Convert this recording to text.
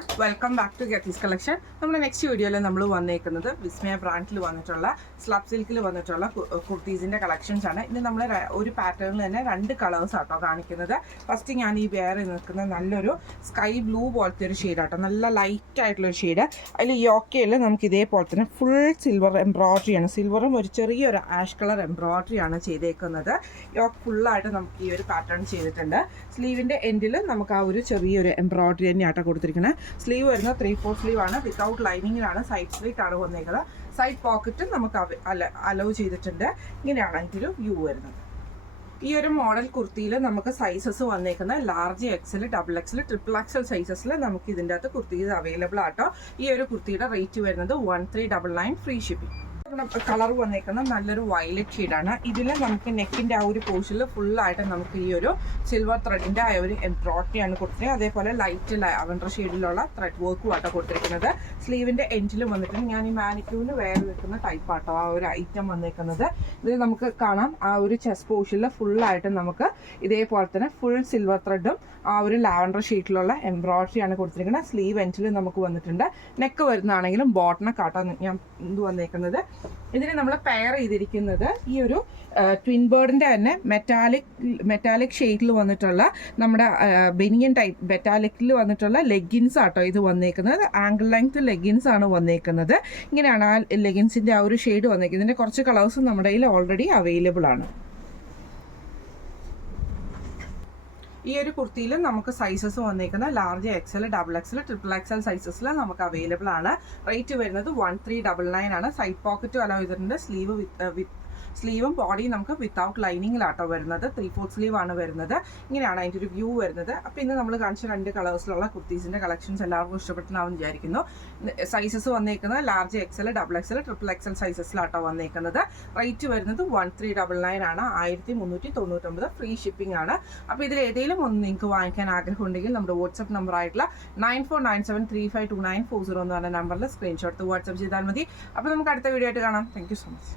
All welcome back to Geethi's collection. നമ്മുടെ next വീഡിയോയിൽ നമ്മൾ വന്നേക്കുന്നത് വിസ്മയ ബ്രാൻഡിൽ വന്നിട്ടുള്ള സ്ലബ് സിൽക്കിൽ വന്നിട്ടുള്ള കുർത്തീസിൻ്റെ കളക്ഷൻസ് ആണ്. ഇന്ന് നമ്മൾ ഒരു പാറ്റേണിൽ തന്നെ രണ്ട് കളേഴ്സ് ആട്ടോ കാണിക്കുന്നത്. ഫസ്റ്റ് ഞാൻ ഈ വേറെ നിൽക്കുന്ന നല്ലൊരു സ്കൈ ബ്ലൂ പോലത്തെ ഒരു ഷെയ്ഡ് ആട്ടോ, നല്ല ലൈറ്റ് ആയിട്ടുള്ളൊരു ഷെയ്ഡ്. അതിൽ യോക്കയിൽ നമുക്ക് ഇതേപോലെ തന്നെ ഫുൾ സിൽവർ എംബ്രോയ്ഡറി ആണ്, സിൽവറും ഒരു ചെറിയൊരു ആഷ് കളർ എംബ്രോയ്ഡറി ആണ് ചെയ്തേക്കുന്നത്. യോക്ക് ഫുള്ളായിട്ട് നമുക്ക് ഈ ഒരു പാറ്റേൺ ചെയ്തിട്ടുണ്ട്. സ്ലീവിൻ്റെ എൻഡിൽ നമുക്ക് ആ ഒരു ചെറിയൊരു എംബ്രോയ്ഡറി തന്നെ ആട്ടോ കൊടുത്തിരിക്കുന്നത്. സ്ലീവ് വരുന്നത് 3/4 സ്ലീവ് ആണ്, വിത്തൗട്ട് ലൈനിങ്ങിലാണ്, സൈഡ് സ്ലിറ്റ് ആണ് വന്നേക്കുന്നത്. സൈഡ് പോക്കറ്റ് നമുക്ക് അലോ ചെയ്തിട്ടുണ്ട്. ഇങ്ങനെയാണ് അതിൻ്റെ ഒരു വ്യൂ വരുന്നത്. ഈ ഒരു മോഡൽ കുർത്തിയിൽ നമുക്ക് സൈസസ് വന്നേക്കുന്നത് large XL, double XL, triple XL സൈസസിൽ നമുക്ക് ഇതിൻ്റെ അകത്ത് കുർത്തീസ് അവൈലബിൾ ആട്ടോ. ഈ ഒരു കുർത്തിയുടെ റേറ്റ് വരുന്നത് 1399 ഫ്രീ ഷിപ്പിംഗ്. കളർ വന്നേക്കുന്നത് നല്ലൊരു വയലറ്റ് ഷെയ്ഡാണ്. ഇതിൽ നമുക്ക് നെക്കിൻ്റെ ആ ഒരു പോർഷനിൽ ഫുള്ളായിട്ട് നമുക്ക് ഈ ഒരു സിൽവർ ത്രെഡിൻ്റെ ആ ഒരു എംബ്രോയ്ഡറിയാണ് കൊടുത്തിരിക്കുന്നത്. അതേപോലെ ലൈറ്റ് ലാവൻഡർ ഷെയ്ഡിലുള്ള ത്രെഡ് വർക്കും ആട്ടോ കൊടുത്തിരിക്കുന്നത്. സ്ലീവിൻ്റെ എൻഡിൽ വന്നിട്ട് ഞാൻ ഈ മാനിക്യൂവിന് വേറെ നിൽക്കുന്ന ടൈപ്പ് ആട്ടോ ആ ഒരു ഐറ്റം വന്നേക്കുന്നത്. ഇത് നമുക്ക് കാണാം ആ ഒരു ചെസ്റ്റ് പോർഷനിൽ ഫുള്ളായിട്ട് നമുക്ക് ഇതേപോലെ തന്നെ ഫുൾ സിൽവർ ത്രെഡും ആ ഒരു ലാവൻഡർ ഷെയ്ഡിലുള്ള എംബ്രോയ്ഡറിയാണ് കൊടുത്തിരിക്കുന്നത്. സ്ലീവ് എൻഡിൽ നമുക്ക് വന്നിട്ടുണ്ട്. നെക്ക് വരുന്നതാണെങ്കിലും ബോട്ടനൊക്കെ ആട്ടോ ഞാൻ ഇത് വന്നേക്കുന്നത്. ഇതിന് നമ്മൾ പെയർ ചെയ്തിരിക്കുന്നത് ഈ ഒരു ട്വിൻ ബേർഡിൻ്റെ തന്നെ മെറ്റാലിക് ഷെയ്ഡിൽ വന്നിട്ടുള്ള നമ്മുടെ ബെനിയൻ ടൈപ്പ് മെറ്റാലിക്കിൽ വന്നിട്ടുള്ള ലെഗിൻസ് ആട്ടോ ഇത് വന്നേക്കുന്നത്. ആംഗിൾ ലെങ്ത് ലെഗിൻസ് ആണ് വന്നേക്കുന്നത്. ഇങ്ങനെയാണ് ആ ലെഗിൻസിൻ്റെ ആ ഒരു ഷെയ്ഡ് വന്നേക്കുന്നത്. ഇതിൻ്റെ കുറച്ച് കളേഴ്സ് നമ്മുടെ കയ്യിൽ ഓൾറെഡി അവൈലബിൾ ആണ്. ഈ ഒരു കുർത്തിയിൽ നമുക്ക് സൈസസ് വന്നേക്കുന്ന large XL, double XL, triple XL സൈസസിൽ നമുക്ക് അവൈലബിൾ ആണ്. റേറ്റ് വരുന്നത് 1399 ആണ്. സൈഡ് പോക്കറ്റ് അലോ ചെയ്തിട്ടുണ്ട്. സ്ലീവും ബോഡിയും നമുക്ക് വിത്തൗട്ട് ലൈനിങ്ങിലാട്ടോ വരുന്നത്. 3/4 സ്ലീവ് ആണ് വരുന്നത്. ഇങ്ങനെയാണ് അതിൻ്റെ ഒരു വ്യൂ വരുന്നത്. അപ്പോൾ ഇന്ന് നമ്മൾ കാണിച്ച രണ്ട് കളേഴ്സിലുള്ള കുർത്തീസിൻ്റെ കളക്ഷൻസ് എല്ലാവർക്കും ഇഷ്ടപ്പെട്ടുണ്ടാവും വിചാരിക്കുന്നു. സൈസസ് വന്നേക്കുന്നത് large XL, double XL, triple XL സൈസസിലാട്ടോ വന്നേക്കുന്നത്. റേറ്റ് വരുന്നത് 1399 ആണ്. 1399 ഫ്രീ ഷിപ്പിംഗ് ആണ്. അപ്പോൾ ഇതിൽ ഏതെങ്കിലും ഒന്ന് നിങ്ങൾക്ക് വാങ്ങിക്കാൻ ആഗ്രഹമുണ്ടെങ്കിൽ നമ്മുടെ വാട്സപ്പ് നമ്പർ ആയിട്ടുള്ള 9497352940 എന്ന് പറഞ്ഞ നമ്പറിൽ സ്ക്രീൻഷോട്ട് വാട്സപ്പ് ചെയ്താൽ മതി. അപ്പോൾ നമുക്ക് അടുത്ത വീഡിയോ ആയിട്ട് കാണാം. Thank you so much.